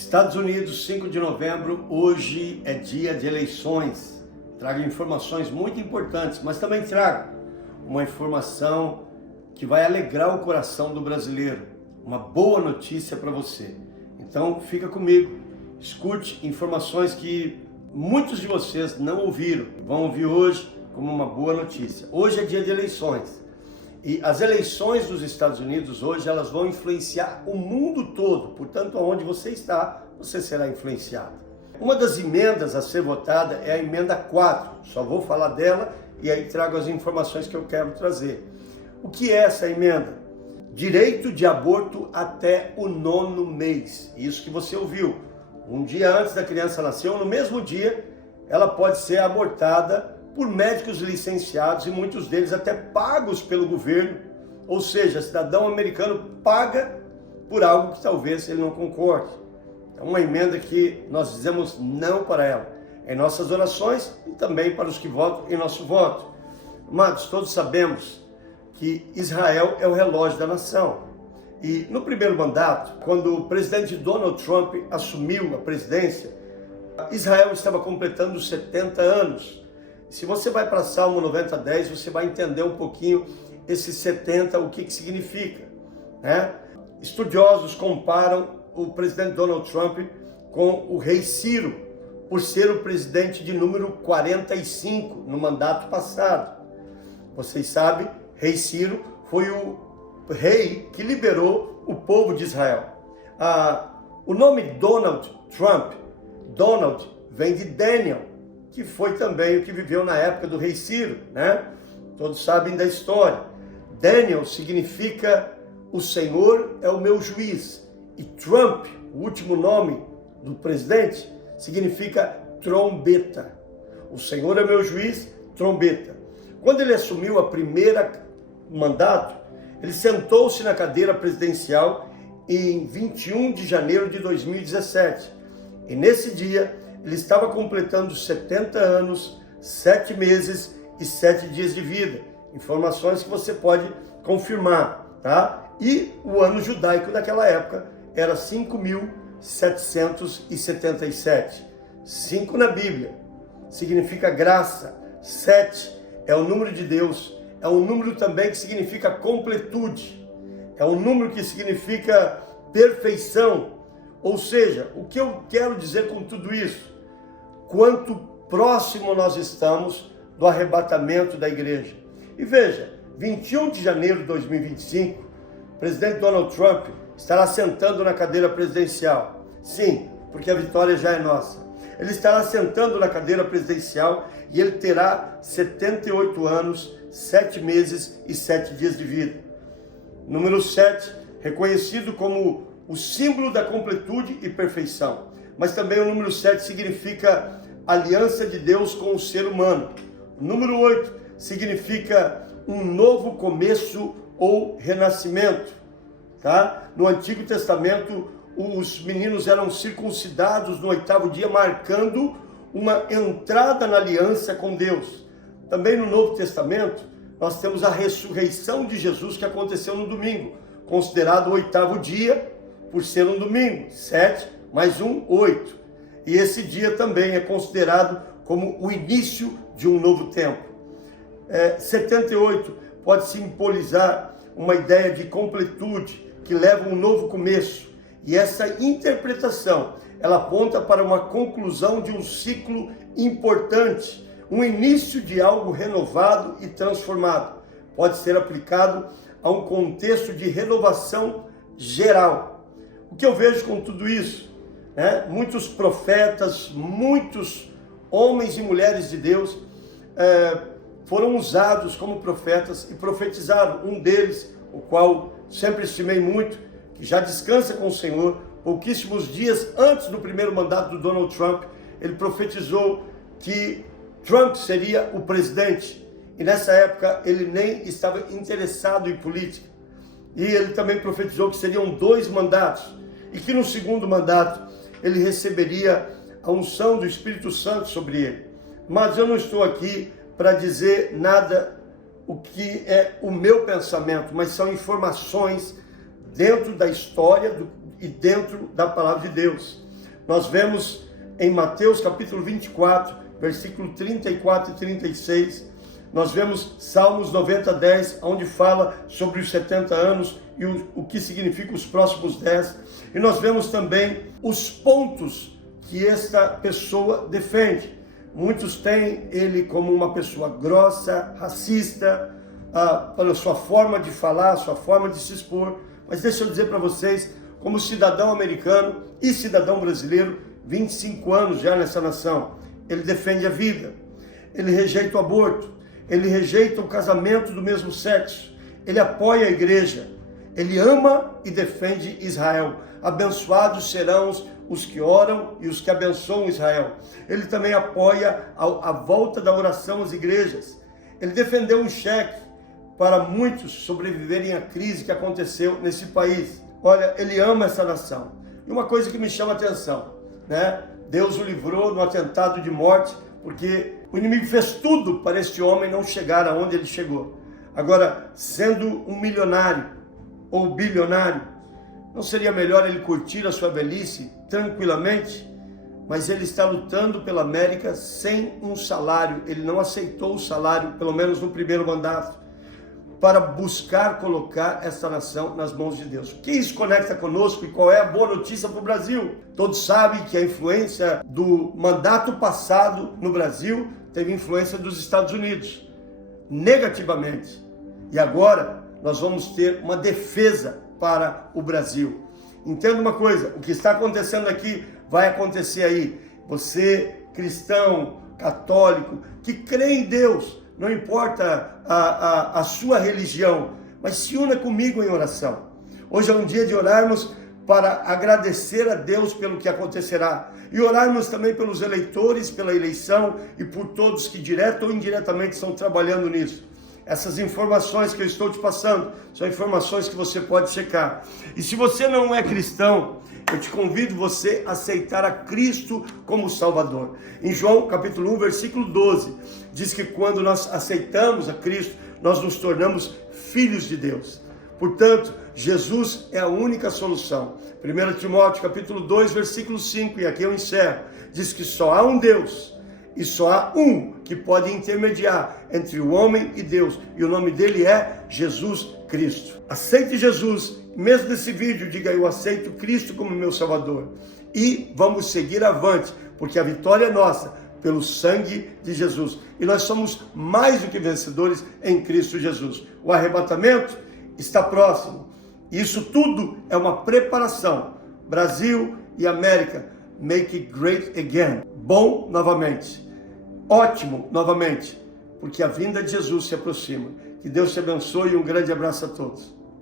Estados Unidos, 5 de novembro, hoje é dia de eleições. Trago informações muito importantes, mas também trago uma informação que vai alegrar o coração do brasileiro. Uma boa notícia para você. Então fica comigo, escute informações que muitos de vocês não ouviram. Vão ouvir hoje como uma boa notícia. Hoje é dia de eleições. E as eleições dos Estados Unidos hoje, elas vão influenciar o mundo todo. Portanto, onde você está, você será influenciado. Uma das emendas a ser votada é a emenda 4. Só vou falar dela e aí trago as informações que eu quero trazer. O que é essa emenda? Direito de aborto até o 9º mês. Isso que você ouviu. Um dia antes da criança nascer, ou no mesmo dia, ela pode ser abortada por médicos licenciados e muitos deles até pagos pelo governo, ou seja, cidadão americano paga por algo que talvez ele não concorde. É uma emenda que nós dizemos não para ela, em nossas orações e também para os que votam em nosso voto. Amados, todos sabemos que Israel é o relógio da nação. E no primeiro mandato, quando o presidente Donald Trump assumiu a presidência, Israel estava completando 70 anos. Se você vai para Salmo 90:10, você vai entender um pouquinho esses 70, o que significa, né? Estudiosos comparam o presidente Donald Trump com o rei Ciro, por ser o presidente de número 45 no mandato passado. Vocês sabem, rei Ciro foi o rei que liberou o povo de Israel. O nome Donald Trump, Donald vem de Daniel, que foi também o que viveu na época do rei Ciro, né? Todos sabem da história. Daniel significa o Senhor é o meu juiz. E Trump, o último nome do presidente, significa trombeta. O Senhor é meu juiz, trombeta. Quando ele assumiu a primeira mandato, ele sentou-se na cadeira presidencial em 21 de janeiro de 2017. E nesse dia, ele estava completando 70 anos, 7 meses e 7 dias de vida. Informações que você pode confirmar, tá? E o ano judaico daquela época era 5.777. 5 na Bíblia significa graça. 7 é o número de Deus. É um número também que significa completude. É um número que significa perfeição. Ou seja, o que eu quero dizer com tudo isso? Quanto próximo nós estamos do arrebatamento da igreja. E veja, 21 de janeiro de 2025, o presidente Donald Trump estará sentando na cadeira presidencial. Sim, porque a vitória já é nossa. Ele estará sentando na cadeira presidencial e ele terá 78 anos, 7 meses e 7 dias de vida. Número 7, reconhecido como o símbolo da completude e perfeição. Mas também o número 7 significa aliança de Deus com o ser humano. O número 8 significa um novo começo ou renascimento. Tá? No Antigo Testamento, os meninos eram circuncidados no 8º dia, marcando uma entrada na aliança com Deus. Também no Novo Testamento, nós temos a ressurreição de Jesus que aconteceu no domingo, considerado o 8º dia, por ser um domingo. 7 mais 1, 8. E esse dia também é considerado como o início de um novo tempo. 78 pode simbolizar uma ideia de completude que leva a um novo começo. E essa interpretação, ela aponta para uma conclusão de um ciclo importante, um início de algo renovado e transformado. Pode ser aplicado a um contexto de renovação geral. O que eu vejo com tudo isso? Muitos profetas, muitos homens e mulheres de Deus foram usados como profetas e profetizaram. Um deles, o qual sempre estimei muito, que já descansa com o Senhor, pouquíssimos dias antes do primeiro mandato do Donald Trump, ele profetizou que Trump seria o presidente. E nessa época ele nem estava interessado em política. E ele também profetizou que seriam 2 mandatos. E que no segundo mandato ele receberia a unção do Espírito Santo sobre ele. Mas eu não estou aqui para dizer nada o que é o meu pensamento, mas são informações dentro da história e dentro da palavra de Deus. Nós vemos em Mateus capítulo 24, versículo 34 e 36, nós vemos Salmos 90:10, onde fala sobre os 70 anos e o que significa os próximos 10. E nós vemos também os pontos que esta pessoa defende. Muitos têm ele como uma pessoa grossa, racista, pela sua forma de falar, sua forma de se expor. Mas deixa eu dizer para vocês, como cidadão americano e cidadão brasileiro, 25 anos já nessa nação, ele defende a vida, ele rejeita o aborto, ele rejeita o casamento do mesmo sexo, ele apoia a igreja, ele ama e defende Israel. Abençoados serão os que oram e os que abençoam Israel. Ele também apoia a volta da oração às igrejas. Ele defendeu um cheque para muitos sobreviverem à crise que aconteceu nesse país. Olha, ele ama essa nação. E uma coisa que me chama a atenção, né? Deus o livrou no atentado de morte, porque o inimigo fez tudo para este homem não chegar aonde ele chegou. Agora, sendo um milionário ou bilionário, não seria melhor ele curtir a sua velhice tranquilamente? Mas ele está lutando pela América sem um salário. Ele não aceitou o salário, pelo menos no primeiro mandato, para buscar colocar essa nação nas mãos de Deus. O que isso conecta conosco e qual é a boa notícia para o Brasil? Todos sabem que a influência do mandato passado no Brasil teve influência dos Estados Unidos, negativamente. E agora nós vamos ter uma defesa para o Brasil. Entenda uma coisa, o que está acontecendo aqui vai acontecer aí. Você, cristão, católico, que crê em Deus, não importa a sua religião, mas se una comigo em oração. Hoje é um dia de orarmos para agradecer a Deus pelo que acontecerá e orarmos também pelos eleitores, pela eleição e por todos que direto ou indiretamente estão trabalhando nisso. Essas informações que eu estou te passando são informações que você pode checar. E se você não é cristão, eu te convido você a aceitar a Cristo como Salvador. Em João capítulo 1, versículo 12, diz que quando nós aceitamos a Cristo, nós nos tornamos filhos de Deus. Portanto, Jesus é a única solução. 1 Timóteo capítulo 2, versículo 5, e aqui eu encerro, diz que só há um Deus, e só há um que pode intermediar entre o homem e Deus, e o nome dele é Jesus Cristo. Aceite Jesus, mesmo nesse vídeo, diga: eu aceito Cristo como meu Salvador. E vamos seguir avante, porque a vitória é nossa, pelo sangue de Jesus. E nós somos mais do que vencedores em Cristo Jesus. O arrebatamento está próximo. Isso tudo é uma preparação. Brasil e América, make it great again. Bom novamente. Ótimo novamente. Porque a vinda de Jesus se aproxima. Que Deus te abençoe e um grande abraço a todos.